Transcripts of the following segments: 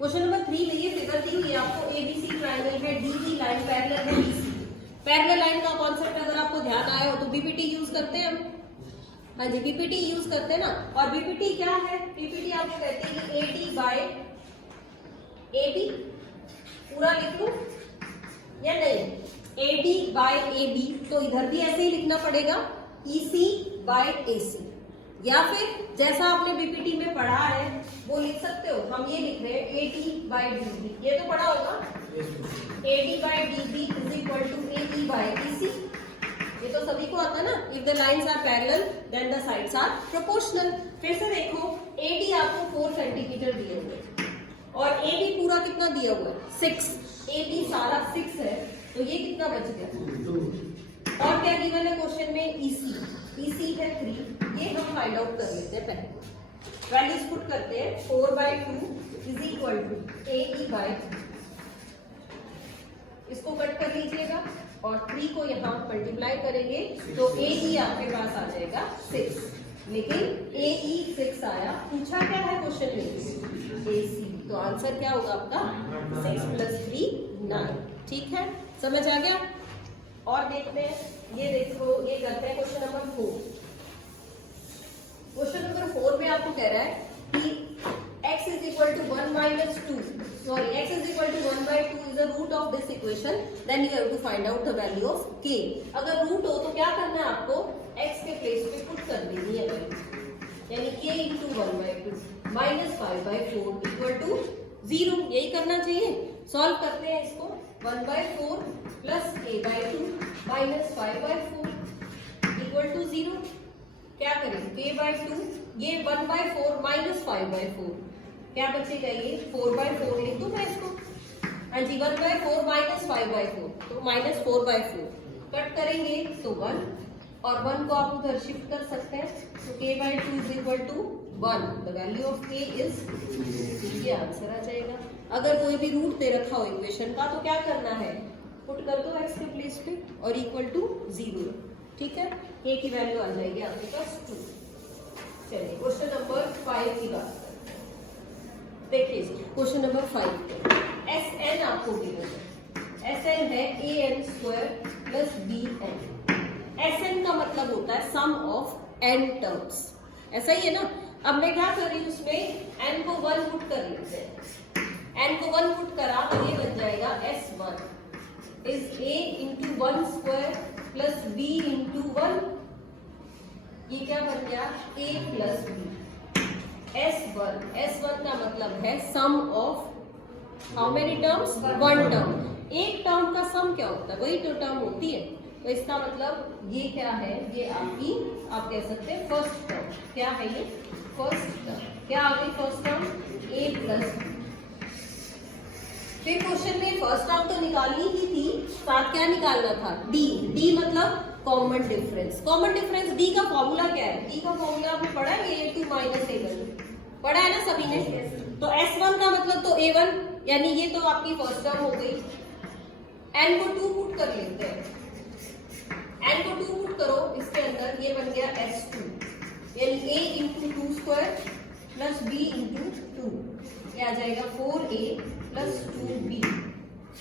Question number 3 में ये figure दी हुई है आपको, एबीसी ट्रायंगल है, डीबी लाइन पैरेलल है बीसी। पैरेलल लाइन का कॉन्सेप्ट अगर आपको ध्यान आया हो तो बीपीटी यूज करते हैं हम। हाँ जी, बीपीटी यूज करते हैं ना। और बीपीटी क्या है? बीपीटी आपको कहते हैं कि एडी बाय एबी, पूरा लिख लूं या नहीं? एडी बाय एबी, तो इधर भी ऐसे ही लिखना पड़ेगा, ईसी बाय एसी, या फिर जैसा आपने बीपीटी में पढ़ा है वो लिख सकते हो। हम ये लिख रहे हैं एडी बाय डीबी, ये तो पढ़ा होगा, AD by DB is equal to AE by EC, ये तो सभी को आता है ना। If the lines are parallel then the sides are proportional. फिर से देखो, एडी आपको 4 सेंटीमीटर दिए हुए और एबी पूरा कितना दिया हुआ है? 6। एबी सारा 6 है, तो ये कितना बच गया? और क्या गिवन है क्वेश्चन में? ईसी, ईसी है 3, ये हम फाइंड आउट कर लेते हैं। पहले वैल्यूज पुट करते हैं, 4/2 is equal to AE by, इसको कट कर लीजिएगा और 3 को यहाँ मल्टीप्लाई करेंगे तो एई आपके पास आ जाएगा 6, लेकिन एई 6 आया। पूछा क्या है क्वेश्चन में? एसी, तो आंसर क्या होगा आपका? 6 + 3 9। ठीक है, समझ आ गया? और देखते हैं, ये देखो, ये करते हैं क्वेश्चन नंबर 4। क्वेश्चन नंबर 4 में आपको कह रहा है कि x is equal to 1 minus 2, sorry, x is equal to 1/2 is the root of this equation, then you have to find out the value of k। अगर रूट हो तो क्या करना है आपको? x के प्लेस पे पुट कर देनी है वैल्यू, यानी k into 1/2 minus 5/4 equal to 0, यही करना चाहिए। सॉल्व करते हैं इसको, 1/4 plus a/2 minus 5/4 equal to 0। क्या करें? k/2, ये 1/4 minus 5/4, क्या बचेगा? ये 4/4 लिख दूं मैं इसको। हाँ जी, 1/4 minus 5/4, तो -4/4 कट करेंगे तो 1, और 1 को आप उधर शिफ्ट कर सकते हैं, तो k/2 is equal to 1, the value of k is, ये आंसर आ जाएगा। अगर कोई भी रूट दे रखा हो इक्वेशन का तो क्या करना है? पुट कर दो x के प्लेस पे और इक्वल टू 0। ठीक है, k की वैल्यू आ जाएगी आपके पास 2। चलिए क्वेश्चन नंबर 5 की बात करते हैं। देखिए क्वेश्चन नंबर 5, Sn आपको गिवन है। Sn है an² + bn। Sn का मतलब होता है सम ऑफ n टर्म्स, ऐसा ही है ना। अब मैं क्या कर रही हूँ, उसमें n को 1 पुट कर लेते हैं। n को 1 पुट करा तो ये बन जाएगा S1 is a into 1 square plus b into 1, ये क्या बन गया? a plus b। S1 का मतलब है sum of how many terms? 1 term. एक टर्म का सम क्या होता है? वही तो टर्म होती है, तो इसका मतलब ये क्या है? ये आपकी, आप कह सकते हैं फर्स्ट टर्म। क्या है ये? First term. क्या आ गई first term? a plus b। फिर क्वेश्चन में फर्स्ट टर्म तो निकालनी ही थी, साथ क्या निकालना था? डी। डी मतलब common difference. Common difference D का फॉर्मूला क्या है? डी का फॉर्मूला आपने पढ़ा है, a2 - a1 पढ़ा है ना सभी ने? तो S1 का मतलब तो a1, यानी ये तो आपकी फर्स्ट टर्म हो गई। n को 2 पुट कर लेते हैं, n को 2 पुट करो इसके अंदर, ये बन गया S2, यानी a into 2 square plus b into 2, ये आ जाएगा 4a plus 2b,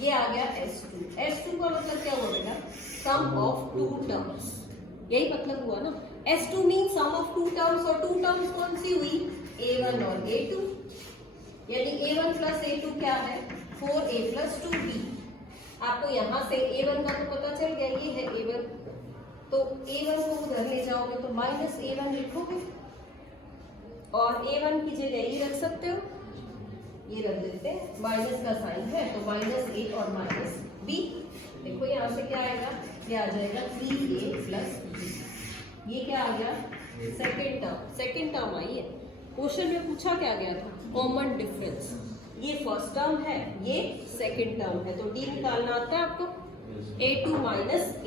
ये आ गया S2। S2 का मतलब क्या हुआ बेटा? सम ऑफ 2 टर्म्स, यही मतलब हुआ ना। S2 mean some of 2 terms, और 2 टर्म्स कौन सी हुई? a1 और a2, यानी a1 plus a2 क्या है? 4a plus 2b। आपको यहाँ से a1 का तो पता चल गया, ये है a1, तो a1 को उधर ले जाओगे तो -a1 लिखोगे, और a1 की जगह ये रख सकते हो, ये रख देते हैं, माइनस का साइन है तो -a और -b। देखो यहाँ से क्या आएगा? ये आ जाएगा 3a plus b। ये क्या आ गया? सेकेंड टर्म आई है। क्वेश्चन में पूछा क्या गया था? Common difference. ये फर्स्ट टर्म है, ये सेकेंड टर्म है, तो डी निकालना आता है आपको। a2 -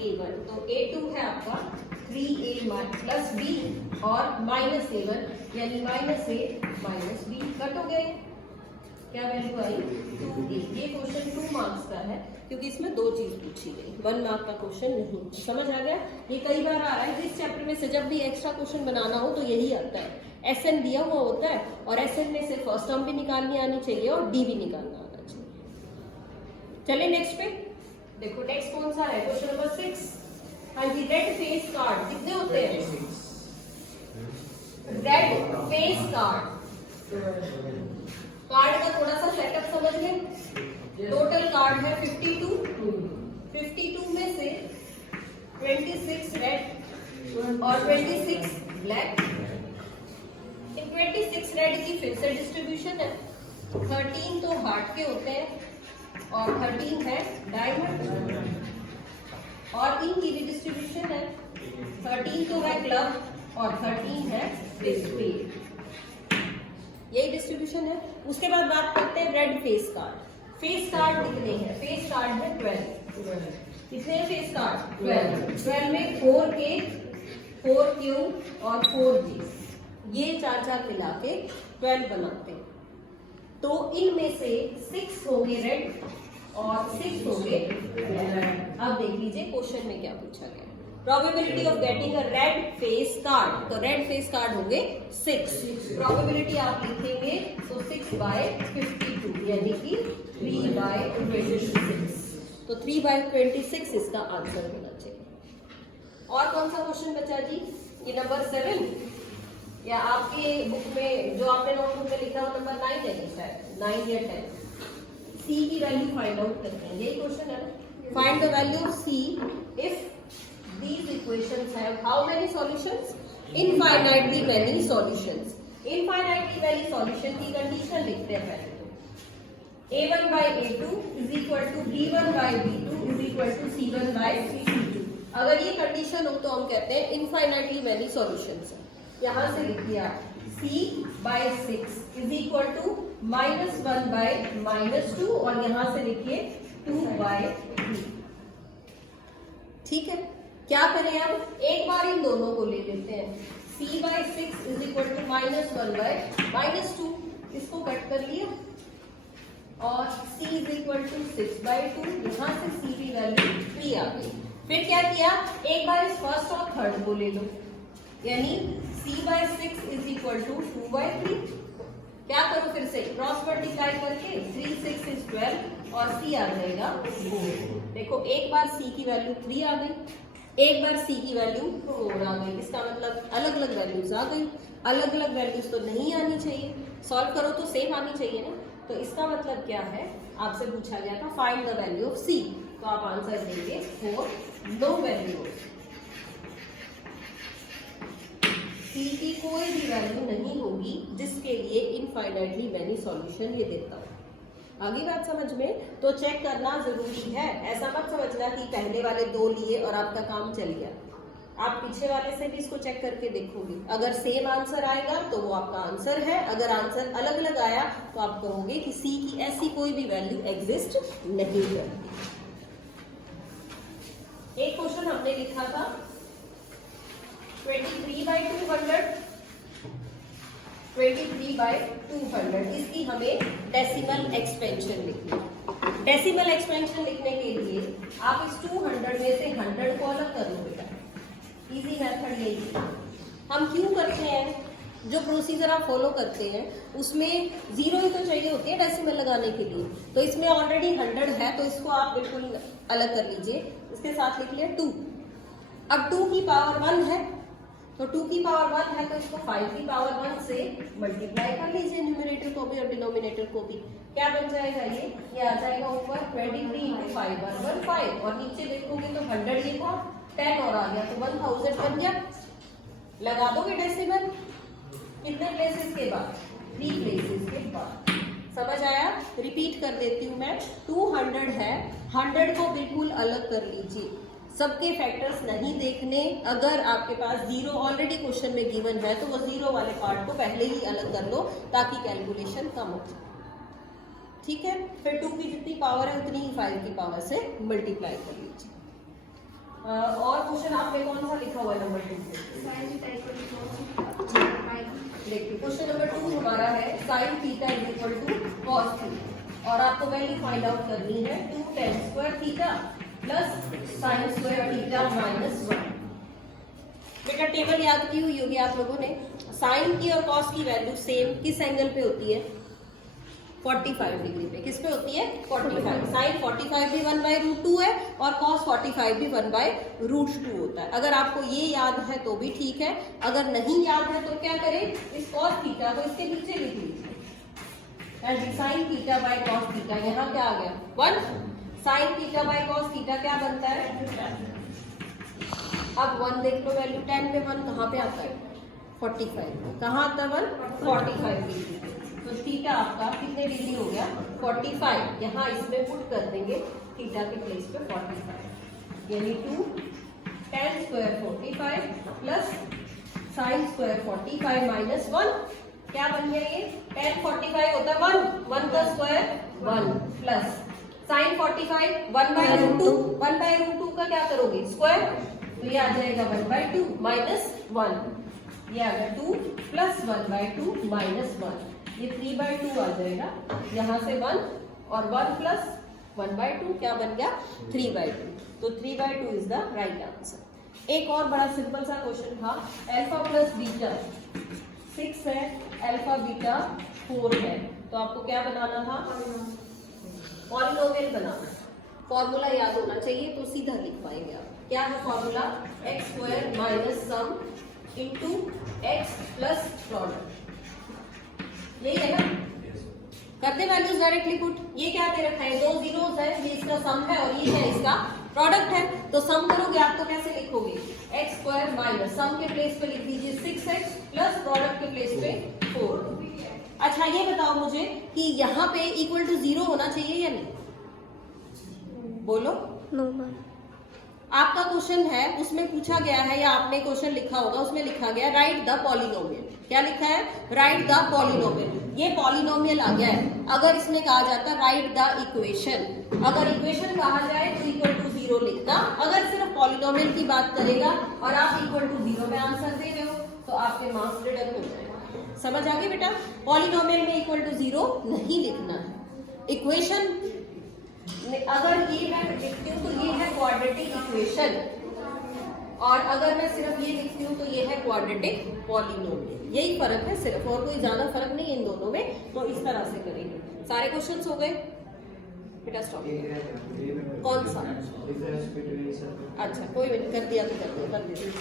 a1, तो a2 है आपका 3a plus b और -a1 यानी -a - b, कट हो गए। क्या वैल्यू आई? 2a। ये क्वेश्चन 2 मार्क्स का है, क्योंकि इसमें 2 चीज पूछी गई, 1 मार्क का क्वेश्चन नहीं। समझ आ गया? ये कई बार आ रहा है इस चैप्टर में से, जब भी एक्स्ट्रा क्वेश्चन बनाना हो तो यही आता है एस एन दिया हुआ होता है और एस एन में से फर्स्ट टर्म भी निकालनी आनी चाहिए और डी भी निकालना आना चाहिए। चलिए नेक्स्ट पे देखो, नेक्स्ट कौन सा है, क्वेश्चन नंबर 6। हाँ जी, रेड फेस कार्ड कितने होते हैं? रेड फेस कार्ड, कार्ड का थोड़ा सा सेटअप समझ लें। टोटल कार्ड है 52 में से 26 रेड और 26 ब्लैक। इन 26 रेड की फिर से डिस्ट्रीब्यूशन है, 13 तो हार्ट के होते हैं और 13 है डायमंड, और इनकी भी डिस्ट्रीब्यूशन है, 13 तो है क्लब और 13 है स्पेड, यही डिस्ट्रीब्यूशन है। उसके बाद बात करते हैं red face card. Face card कितने हैं? फेस कार्ड है 12। कितने फेस कार्ड? 12 में 4K 4Q और 4G, ये चार मिला के 12 बनाते हैं। तो इनमें से 6 होंगे रेड और 6 होंगे ब्लैक। अब देख लीजिए क्वेश्चन में क्या पूछा गया, probability of getting a red face card. तो रेड फेस कार्ड होंगे 6, प्रोबेबिलिटी आप लिखेंगे तो 6/52 यानी कि 3/26। तो 3/26 इसका आंसर होना चाहिए। और कौन सा क्वेश्चन बचा जी? ये नंबर 7 या आपके बुक में जो आपने नोटबुक में लिखा वो नंबर 9 है, लिखा है 9 या 10। सी की वैल्यू फाइंड आउट करते हैं, यही क्वेश्चन है ना। Find the value of see if these equations have how many solutions? Infinitely many solutions. Infinitely many solution की कंडीशन लिखते हैं पहले तो। a1/a2 is equal to b1/b2 is equal to c1/c2। अगर ये कंडीशन हो तो हम कहते हैं infinitely many solutions। यहाँ से लिखिए आप c/6 is equal to -1/-2 और यहाँ से लिखिए 2/3। ठीक है, क्या करें अब? एक बार इन दोनों को ले लेते हैं। c/6 इज इक्वल टू -1/-2, इसको कट कर लिया और c इज इक्वल टू 6/2, यहाँ से c की वैल्यू 3 आ गई। फिर क्या किया, एक बार इस फर्स्ट और थर्ड को ले लो, यानी c/6 इज इक्वल टू 2/3। क्या करो फिर से क्रॉस मल्टीप्लाई करके, 3 6 इज 12 और c आ जाएगा 4। देखो एक बार c की वैल्यू 3 आ गई, एक बार c की वैल्यू 4 आ गई। इसका मतलब अलग अलग वैल्यूज आ गई। अलग अलग वैल्यूज तो नहीं आनी चाहिए, सॉल्व करो तो सेम आनी चाहिए ना। तो इसका मतलब क्या है, आपसे पूछा गया था find the value of c, तो आप आंसर देंगे 4। नो वैल्यू c की कोई भी वैल्यू नहीं होगी जिसके लिए इनफाइनाइटली मैनी सॉल्यूशन ये देता हूं। आगे बात समझ में? तो चेक करना जरूरी है। ऐसा मत समझना कि पहले वाले 2 लिए और आपका काम चल गया। आप पीछे वाले से भी इसको चेक करके देखोगे, अगर सेम आंसर आएगा तो वो आपका आंसर है, अगर आंसर अलग अलग आया तो आप कहोगे कि सी की ऐसी कोई भी वैल्यू एग्जिस्ट नहीं करती। एक क्वेश्चन हमने लिखा था 23/200, 23/200, इसकी हमें डेसिमल एक्सपेंशन लिखनी है। डेसिमल एक्सपेंशन लिखने के लिए आप इस 200 में से 100 को अलग कर लो बेटा, इजी मेथड यही है। हम क्यों करते हैं, जो प्रोसीजर आप फॉलो करते हैं उसमें 0 ही तो चाहिए होती है डेसिमल लगाने के लिए, तो इसमें ऑलरेडी 100 है तो इसको आप बिल्कुल अलग कर लीजिए। इसके साथ लिख लिया 2। अब 2 की पावर 1 है तो 2 की पावर 1 है तो इसको 5 की पावर 1 से मल्टीप्लाई कर लीजिए, न्यूमरेटर को भी और डिनोमिनेटर को भी। क्या बन जाएगा, ये आ जाएगा ऊपर 23 × 5 115 और नीचे देखोगे तो 100 ये था, 10 और आ गया तो 1000 बन गया। लगा दोगे डेसिमल कितने प्लेसेस के बाद, 3 प्लेसेस के बाद। समझ आया? रिपीट कर देती हूँ मैं, 200 है, 100 को बिल्कुल अलग कर लीजिए, सबके फैक्टर्स नहीं देखने। अगर आपके पास 0 ऑलरेडी क्वेश्चन में गिवन है तो वो 0 वाले पार्ट को पहले ही अलग कर लो ताकि कैलकुलेशन कम हो जाए। ठीक है, फिर 2 की जितनी पावर है उतनी ही 5 की पावर से मल्टीप्लाई कर लीजिए। और क्वेश्चन आपने कौन सा लिखा हुआ है नंबर 2 से? देखिए क्वेश्चन नंबर 2 हमारा है sin theta is equal to cos theta और आपको वैल्यू फाइंड आउट करनी है 2 tan square theta plus sin square theta -1। बेटा टेबल याद की हुई होगी आप लोगों ने, साइन की और कॉस की वैल्यू सेम किस एंगल पे होती है? 45 डिग्री पे। किस पे होती है? 45। साइन 45 भी 1/√2 है और कॉस 45 भी 1/√2 होता है। अगर आपको ये याद है तो भी ठीक है, अगर नहीं याद है तो क्या करें, इस कॉस थीटा को इसके नीचे लिख लीजिए। Sine theta by cos theta, यहाँ क्या आ गया? 1। Sine theta by cos theta क्या बनता है? अब 1 देख लो वैल्यू, 10 में 1 कहाँ पे आता है? 45। कहाँ आता है 1? 45 डिग्री। तो थीटा आपका कितने डिग्री हो गया? 45। यहाँ इसमें पुट कर देंगे थीटा के प्लेस पे 45, यानी 2 tan square 45 plus sine square 45 minus 1। क्या बन गया ये? tan 45 होता है 1 का स्क्वायर 1 प्लस साइन 45 1/√2। 1/√2 का क्या करोगे? स्क्वायर। तो ये आ जाएगा 1/2 माइनस 1, ये आ गया 2 प्लस 1/2 माइनस 1, ये 3/2 आ जाएगा। यहाँ से 1 और 1 प्लस 1/2 क्या बन गया? 3/2। तो 3/2 इज द राइट आंसर। एक और बड़ा सिंपल सा क्वेश्चन था, अल्फा प्लस बीटा 6 है, अल्फा बीटा 4 है, तो आपको क्या बनाना था? पॉलिनोमियल बनाना। फॉर्मूला याद होना चाहिए तो सीधा लिख पाएंगे आप। क्या है formula? X square minus sum into x plus product, यही है ना? कर दे वैल्यूज डायरेक्टली पुट। ये क्या दे रखा है? 2 जीरोस है, ये इसका सम है और ये है इसका प्रोडक्ट है। तो सम करोगे आप तो कैसे लिखोगे? एक्स स्क्वायर माइनस सम के प्लेस पे लिख दीजिए 6x प्लस प्रोडक्ट के प्लेस पे 4। अच्छा ये बताओ मुझे कि यहाँ पे इक्वल टू 0 होना चाहिए या नहीं? बोलो। No ma'am. आपका क्वेश्चन है, उसमें पूछा गया है या आपने क्वेश्चन लिखा होगा, उसमें लिखा गया राइट द पॉलिनोमियल। क्या लिखा है? Right the polynomial. ये पॉलिनोमियल आ गया है। अगर इसमें कहा जाता राइट द इक्वेशन, अगर इक्वेशन कहा जाए तो इक्वल टू 0 लिखना। अगर सिर्फ पॉलिनोमियल की बात करेगा और आप इक्वल टू 0 में आंसर दे रहे हो तो आपके मार्क्स डिडक्ट हो जाएगा। समझ आ गई बेटा? पॉलिनोमियल में इक्वल टू 0 नहीं लिखना है। इक्वेशन अगर ये मैं लिखती हूँ तो ये है क्वाड्रेटिक इक्वेशन, और अगर मैं सिर्फ ये लिखती हूँ तो ये है क्वाड्रेटिक पॉलिनोमियल। यही फर्क है सिर्फ, और कोई ज्यादा फर्क नहीं है इन दोनों में। तो इस तरह से करेंगे। सारे क्वेश्चंस हो गए बेटा? स्टॉप। कौन सा? अच्छा कोई नहीं, कर दिया तो कर दिया।